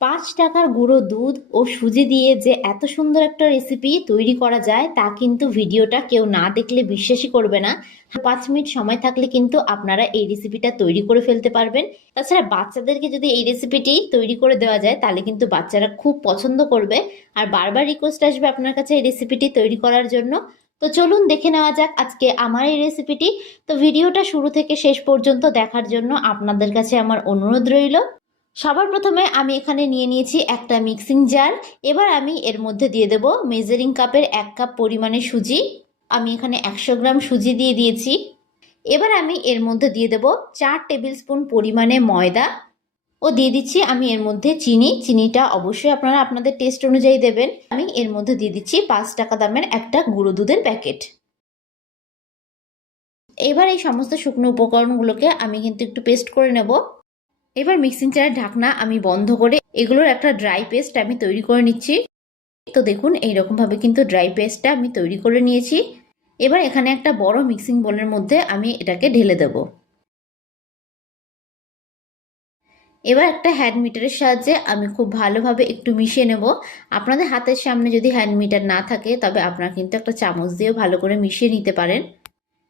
টাকার গুঁড়ো দুধ ও সুজি দিয়ে যে এত সুন্দর একটা রেসিপি তৈরি করা যায় তা কিন্তু ভিডিওটা কেউ না দেখলে বিশ্বাসই করবে না। 5 মিনিট সময় থাকলে কিন্তু আপনারা এই রেসিপিটা তৈরি করে ফেলতে পারবেন। তাছাড়া বাচ্চাদেরকে যদি এই রেসিপিটি তৈরি করে দেওয়া যায় তাহলে কিন্তু বাচ্চারা খুব পছন্দ করবে আর বারবার রিকোয়েস্ট আসবে আপনার কাছে এই রেসিপিটি তৈরি করার জন্য। তো চলুন দেখে নেওয়া যাক আজকে আমার এই রেসিপিটি। তো ভিডিওটা শুরু থেকে শেষ পর্যন্ত দেখার জন্য আপনাদের কাছে আমার অনুরোধ রইল। সবার প্রথমে আমি এখানে নিয়ে নিয়েছি একটা মিক্সিং জার। এবার আমি এর মধ্যে দিয়ে দেব মেজারিং কাপের 1 কাপ পরিমাণে সুজি। আমি এখানে 100 গ্রাম সুজি দিয়ে দিয়েছি। এবার আমি এর মধ্যে দিয়ে দেব 4 টেবিল স্পুন পরিমাণে ময়দা ও দিয়ে দিচ্ছি আমি এর মধ্যে চিনি। চিনিটা অবশ্যই আপনারা আপনাদের টেস্ট অনুযায়ী দেবেন। আমি এর মধ্যে দিয়ে দিচ্ছি 5 টাকা দামের একটা গুঁড়ো দুধের প্যাকেট। এবার এই সমস্ত শুকনো উপকরণগুলোকে আমি কিন্তু একটু পেস্ট করে নেব। এবার মিক্সিং জারের ঢাকনা আমি বন্ধ করে এগুলোর একটা ড্রাই পেস্ট আমি তৈরি করে নিচ্ছি। তো দেখুন এইরকম ভাবে কিন্তু ড্রাই পেস্টটা আমি তৈরি করে নিয়েছি। এবার এখানে একটা বড় মিক্সিং বোলের মধ্যে আমি এটাকে ঢেলে দেব। এবার একটা হ্যান্ড মিটারের সাহায্যে আমি খুব ভালোভাবে একটু মিশিয়ে নেব। আপনাদের হাতের সামনে যদি হ্যান্ড মিটার না থাকে তবে আপনারা কিন্তু একটা চামচ দিয়েও ভালো করে মিশিয়ে নিতে পারেন।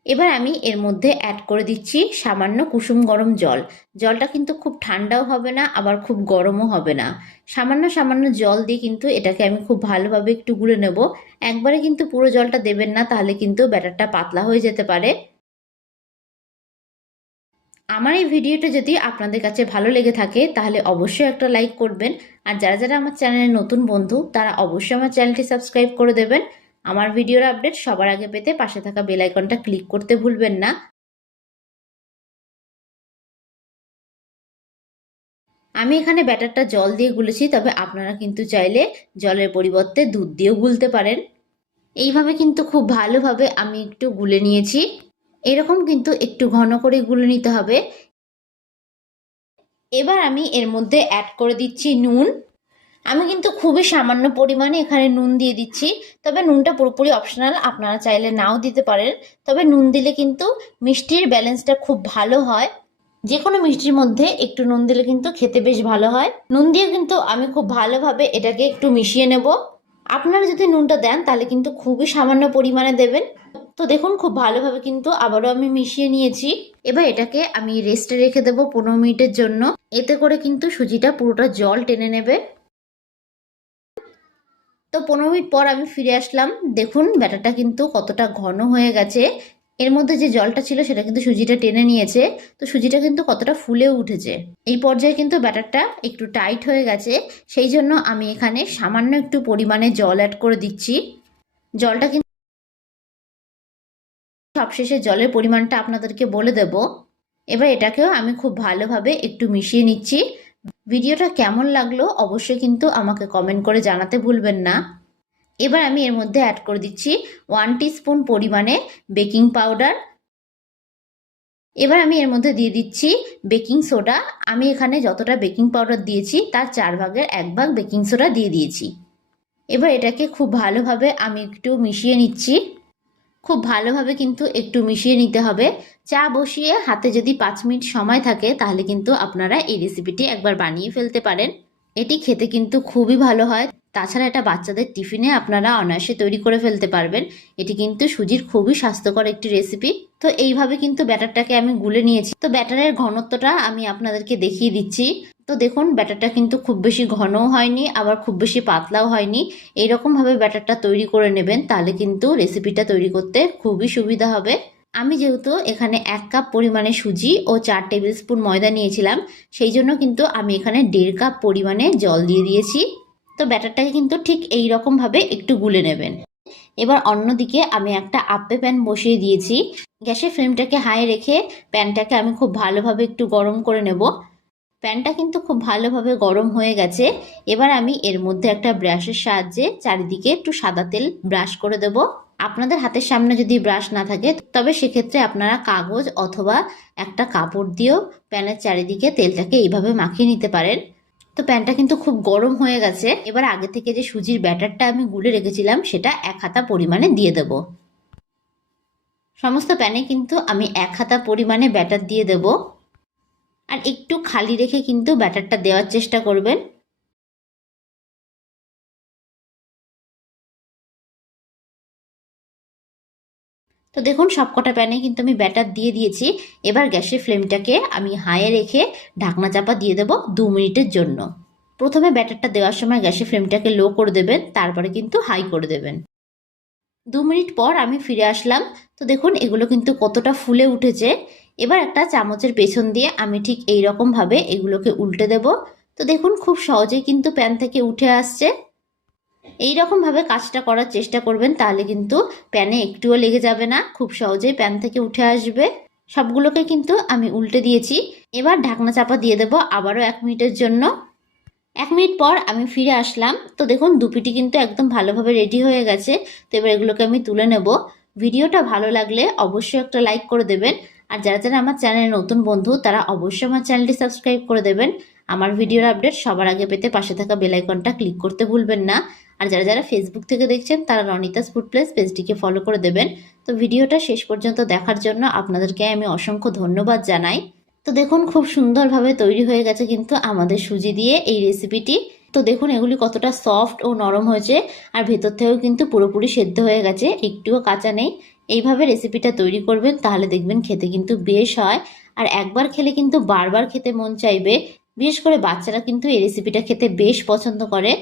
এবার আমি এর মধ্যে অ্যাড করে দিচ্ছি সামান্য কুসুম গরম জল। জলটা কিন্তু খুব ঠান্ডাও হবে না আবার খুব গরমও হবে না। সামান্য সামান্য জল দিয়ে কিন্তু এটাকে আমি খুব ভালোভাবে একটু গুলে নেব। একবারে কিন্তু পুরো জলটা দেবেন না, তাহলে কিন্তু ব্যাটারটা পাতলা হয়ে যেতে পারে। আমার এই ভিডিওটা যদি আপনাদের কাছে ভালো লেগে থাকে তাহলে অবশ্যই একটা লাইক করবেন। আর যারা যারা আমার চ্যানেলের নতুন বন্ধু তারা অবশ্যই আমার চ্যানেলটি সাবস্ক্রাইব করে দেবেন। আমার ভিডিওর আপডেট সবার আগে পেতে পাশে থাকা বেল আইকনটা ক্লিক করতে ভুলবেন না। আমি এখানে ব্যাটারটা জল দিয়ে গুলেছি, তবে আপনারা কিন্তু চাইলে জলের পরিবর্তে দুধ দিয়েও গুলতে পারেন। এইভাবে কিন্তু খুব ভালোভাবে আমি একটু গুলে নিয়েছি। এরকম কিন্তু একটু ঘন করে গুলে নিতে হবে। এবার আমি এর মধ্যে অ্যাড করে দিচ্ছি নুন। আমি কিন্তু খুবই সামান্য পরিমাণে এখানে নুন দিয়ে দিচ্ছি, তবে নুনটা পুরোপুরি অপশনাল, আপনারা চাইলে নাও দিতে পারেন। তবে নুন দিলে কিন্তু মিষ্টির ব্যালেন্সটা খুব ভালো হয়। যে কোনো মিষ্টির মধ্যে একটু নুন দিলে কিন্তু খেতে বেশ ভালো হয়। নুন দিয়ে কিন্তু আমি খুব ভালোভাবে এটাকে একটু মিশিয়ে নেব। আপনারা যদি নুনটা দেন তাহলে কিন্তু খুবই সামান্য পরিমাণে দেবেন। তো দেখুন খুব ভালোভাবে কিন্তু আবারও আমি মিশিয়ে নিয়েছি। এবার এটাকে আমি রেস্টে রেখে দেবো 15 মিনিটের জন্য। এতে করে কিন্তু সুজিটা পুরোটা জল টেনে নেবে। তো 15 মিনিট পর আমি ফিরে আসলাম। দেখুন ব্যাটারটা কিন্তু কতটা ঘন হয়ে গেছে। এর মধ্যে যে জলটা ছিল সেটা কিন্তু সুজিটা টেনে নিয়েছে। তো সুজিটা কিন্তু কতটা ফুলেও উঠেছে। এই পর্যায়ে কিন্তু ব্যাটারটা একটু টাইট হয়ে গেছে, সেই জন্য আমি এখানে সামান্য একটু পরিমাণে জল অ্যাড করে দিচ্ছি। জলটা কিন্তু সবশেষে জলের পরিমাণটা আপনাদেরকে বলে দেব। এবার এটাকেও আমি খুব ভালোভাবে একটু মিশিয়ে নিচ্ছি। ভিডিওটা কেমন লাগলো অবশ্যই কিন্তু আমাকে কমেন্ট করে জানাতে ভুলবেন না। এবার আমি এর মধ্যে অ্যাড করে দিচ্ছি 1 টিস্পুন পরিমাণে বেকিং পাউডার। এবার আমি এর মধ্যে দিয়ে দিচ্ছি বেকিং সোডা। আমি এখানে যতটা বেকিং পাউডার দিয়েছি তার 4 ভাগের 1 ভাগ বেকিং সোডা দিয়ে দিয়েছি। এবার এটাকে খুব ভালোভাবে আমি একটু মিশিয়ে নিচ্ছি। খুব ভালোভাবে কিন্তু একটু মিশিয়ে নিতে হবে। চা বসিয়ে হাতে যদি 5 মিনিট সময় থাকে তাহলে কিন্তু আপনারা এই রেসিপিটি একবার বানিয়ে ফেলতে পারেন। এটি খেতে কিন্তু খুবই ভালো হয়। তাছাড়া এটা বাচ্চাদের টিফিনে আপনারা অনায়াসে তৈরি করে ফেলতে পারবেন। এটি কিন্তু সুজির খুবই স্বাস্থ্যকর একটি রেসিপি। তো এইভাবে কিন্তু ব্যাটারটাকে আমি গুলে নিয়েছি। তো ব্যাটারের ঘনত্বটা আমি আপনাদেরকে দেখিয়ে দিচ্ছি। তো দেখুন ব্যাটারটা কিন্তু খুব বেশি ঘনও হয়নি আবার খুব বেশি পাতলাও হয়নি। এইরকম ভাবে ব্যাটারটা তৈরি করে নেবেন, তাহলে কিন্তু রেসিপিটা তৈরি করতে খুবই সুবিধা হবে। আমি যেহেতু এখানে 1 কাপ পরিমাণে সুজি ও 4 টেবিল স্পুন ময়দা নিয়েছিলাম, সেই জন্য কিন্তু আমি এখানে 1.5 কাপ পরিমাণে জল দিয়ে দিয়েছি। তো ব্যাটারটাকে কিন্তু ঠিক এই রকম ভাবে একটু গুলে নেবেন। এবার অন্যদিকে আমি একটা আপ্পে প্যান বসিয়ে দিয়েছি। গ্যাসের ফ্লেমটাকে হাই রেখে প্যানটাকে আমি খুব ভালোভাবে একটু গরম করে নেব। প্যানটা কিন্তু খুব ভালোভাবে গরম হয়ে গেছে। এবার আমি এর মধ্যে একটা ব্রাশের সাহায্যে চারিদিকে একটু সাদা তেল ব্রাশ করে দেব। আপনাদের হাতের সামনে যদি ব্রাশ না থাকে তবে সেক্ষেত্রে আপনারা কাগজ অথবা একটা কাপড় দিয়েও প্যানের চারিদিকে তেলটাকে এইভাবে মাখিয়ে নিতে পারেন। তো প্যানটা কিন্তু খুব গরম হয়ে গেছে। এবার আগে থেকে যে সুজির ব্যাটারটা আমি গুলে রেখেছিলাম সেটা 1 হাতা পরিমাণে দিয়ে দেব। সমস্ত প্যানে কিন্তু আমি 1 হাতা পরিমাণে ব্যাটার দিয়ে দেব। আর একটু খালি রেখে কিন্তু ব্যাটারটা দেওয়ার চেষ্টা করবেন। তো দেখুন সবকটা প্যানে কিন্তু আমি ব্যাটার দিয়ে দিয়েছি। এবার গ্যাসের ফ্লেমটাকে আমি হাইয়ে রেখে ঢাকনা চাপা দিয়ে দেবো 2 মিনিটের জন্য। প্রথমে ব্যাটারটা দেওয়ার সময় গ্যাসের ফ্লেমটাকে লো করে দেবেন, তারপরে কিন্তু হাই করে দেবেন। 2 মিনিট পর আমি ফিরে আসলাম। তো দেখুন এগুলো কিন্তু কতটা ফুলে উঠেছে। এবার একটা চামচের পেছন দিয়ে আমি ঠিক এই রকম ভাবে এগুলোকে উল্টে দেব। তো দেখুন খুব সহজেই কিন্তু প্যান থেকে উঠে আসছে। এই রকম ভাবে কাজটা করার চেষ্টা করবেন, তাহলে কিন্তু প্যানে একটুও লেগে যাবে না, খুব সহজেই প্যান থেকে উঠে আসবে। সবগুলোকে কিন্তু আমি উল্টে দিয়েছি। এবার ঢাকনা চাপা দিয়ে দেবো আবারও 1 মিনিটের জন্য। 1 মিনিট পর আমি ফিরে আসলাম। তো দেখুন দুপিটি কিন্তু একদম ভালোভাবে রেডি হয়ে গেছে। তো এবার এগুলোকে আমি তুলে নেব। ভিডিওটা ভালো লাগলে অবশ্যই একটা লাইক করে দেবেন। আর যারা যারা আমার চ্যানেলে নতুন বন্ধু তারা অবশ্যই আমার চ্যানেলটি সাবস্ক্রাইব করে দেবেন। আমার ভিডিওর আপডেট সবার আগে পেতে পাশে থাকা বেল আইকনটা ক্লিক করতে ভুলবেন না। আর যারা যারা ফেসবুক থেকে দেখছেন তারা রনিতাস ফুড প্লেস পেজটিকে ফলো করে দেবেন। তো ভিডিওটা শেষ পর্যন্ত দেখার জন্য আপনাদেরকে আমি অসংখ্য ধন্যবাদ জানাই। তো দেখুন খুব সুন্দরভাবে তৈরি হয়ে গেছে কিন্তু আমাদের সুজি দিয়ে এই রেসিপিটি। তো দেখুন এগুলি কতটা সফট ও নরম হয়েছে, আর ভেতর থেকেও কিন্তু পুরোপুরি সেদ্ধ হয়ে গেছে, একটুও কাঁচা নেই। এইভাবে রেসিপিটা তৈরি করবেন, তাহলে দেখবেন খেতে কিন্তু বেশ হয়। আর একবার খেলে কিন্তু বারবার খেতে মন চাইবে। বিশেষ করে বাচ্চারা কিন্তু এই রেসিপিটা খেতে বেশ পছন্দ করে।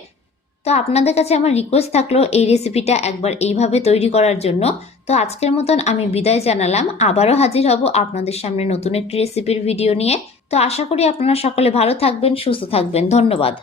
তো আপনাদের কাছে আমার রিকোয়েস্ট থাকলো এই রেসিপিটা একবার এইভাবে তৈরি করার জন্য। তো আজকের মতন আমি বিদায় জানালাম। আবারও হাজির হব আপনাদের সামনে নতুন একটি রেসিপির ভিডিও নিয়ে। তো আশা করি আপনারা সকলে ভালো থাকবেন, সুস্থ থাকবেন। ধন্যবাদ।